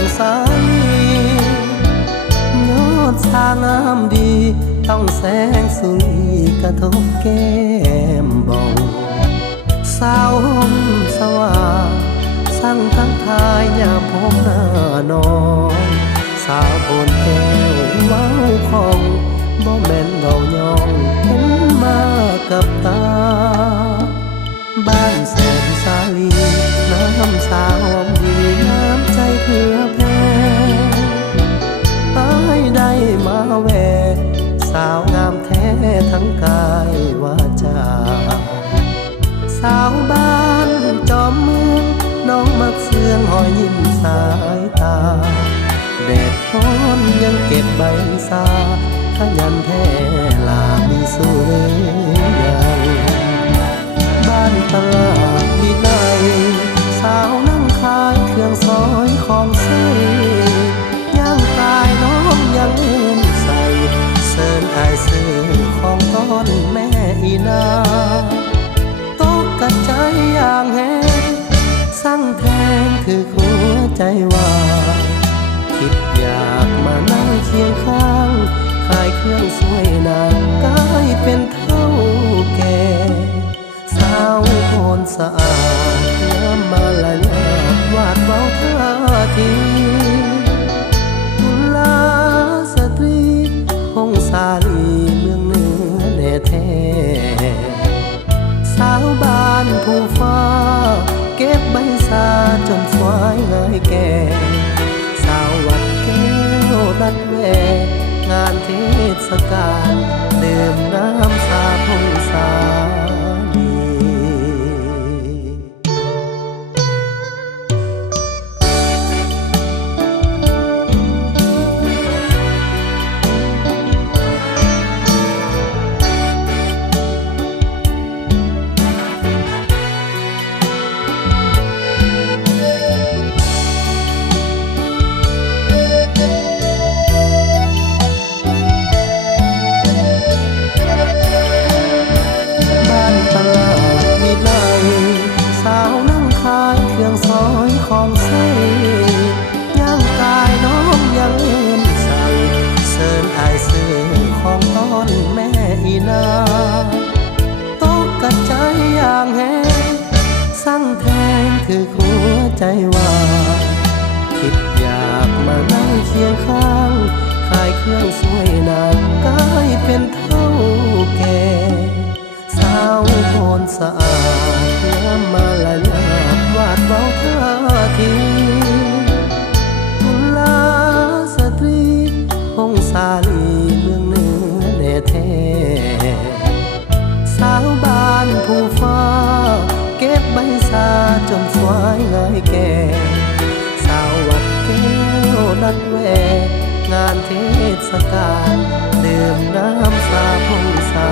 งสาลียอดสางงามดีต้องแสงสุรีกระทบแก้มบองสาวห่มสว่างสั่งทักทายยามพบหน้าน้องสาวโอนแก้วเว้าของบ่แม่นเว้ายองเห็นมากับตาบ้านแสนสาลีน้ำสาวหอมดีน้ำใจเพื่อแพ้อ้ายได้มาแวะสาวงามแท้ทั้งกายวาจาสาวบ้านจอมเมืองน้องมักเสื่องหอยยิ้มสายตาแดดร้อนยังเก็บใบสาขยันแท้ลามีสู้เลยยังบ้านตลาดวิไลสาวนั่งขายเครื่องซอยของใส่ย่างกายน้องยังเอ็นใส่เสิร์นอายเสิร์นของต้นแม่อีนาตกกระใจอย่างแห้งสั่งแทงคือหัวใจว่าคิดอยากมานั่งเคียงข้างขายเครื่องสวยนางกายเป็นเท่าแก่สาวโคนสะอาดน้ำมาละยาดวาดเว้าท่าทีกุลาสตรีพงสาลีเมืองเหนือแน่แท้สาวบ้านผู้ฟ้าเก็บใบสาจนสวยง่ายแก่สาววัดแก้วนัดแวงานเทศกาลดื่มน้ำสาพงสาลีซอยของใส่ย่างกายน้องยังเอ็นใส่เสิร์นอายเสิร์นของต้นแม่อีนาตกกระใจอย่างแห้งสั่งแทงคือหัวใจว่าคิดอยากมานั่งเคียงข้างขายเครื่องสวยนางกายเป็นเท่าแก่สาวโคนสะอาดน้ำมาละยาดวาดเว้าท่าทีกุลาสตรีพงสาลีเมืองเหนือแน่แท้สาวบ้านผู้ฟ้าเก็บใบสาจนสวยง่ายแก่สาววัดแก้วนัดแวงานเทศกาลดื่มน้ำสาพงสา